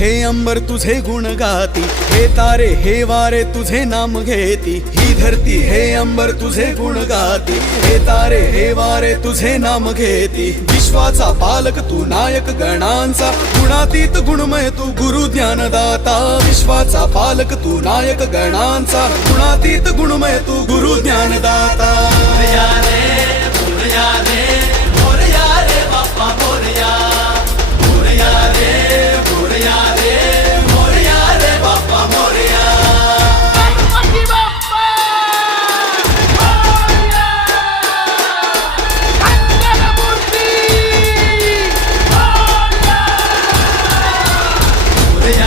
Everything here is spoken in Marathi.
हे अंबर तुझे गुण गाती, हे तारे हे वारे तुझे नाम घेती। ही धरती हे अंबर तुझे गुण गाती, हे तारे हे वारे तुझे नाम घेती। विश्वाचा पालक तू नायक गणांचा, गुणातीत गुणमय तू गुरु ज्ञानदाता। विश्वाचा पालक तू नायक गणांचा, गुणातीत गुणमय तू गुरु ज्ञानदाता। मोरया रे मोरया रे बाप्पा मोरया, मोरया रे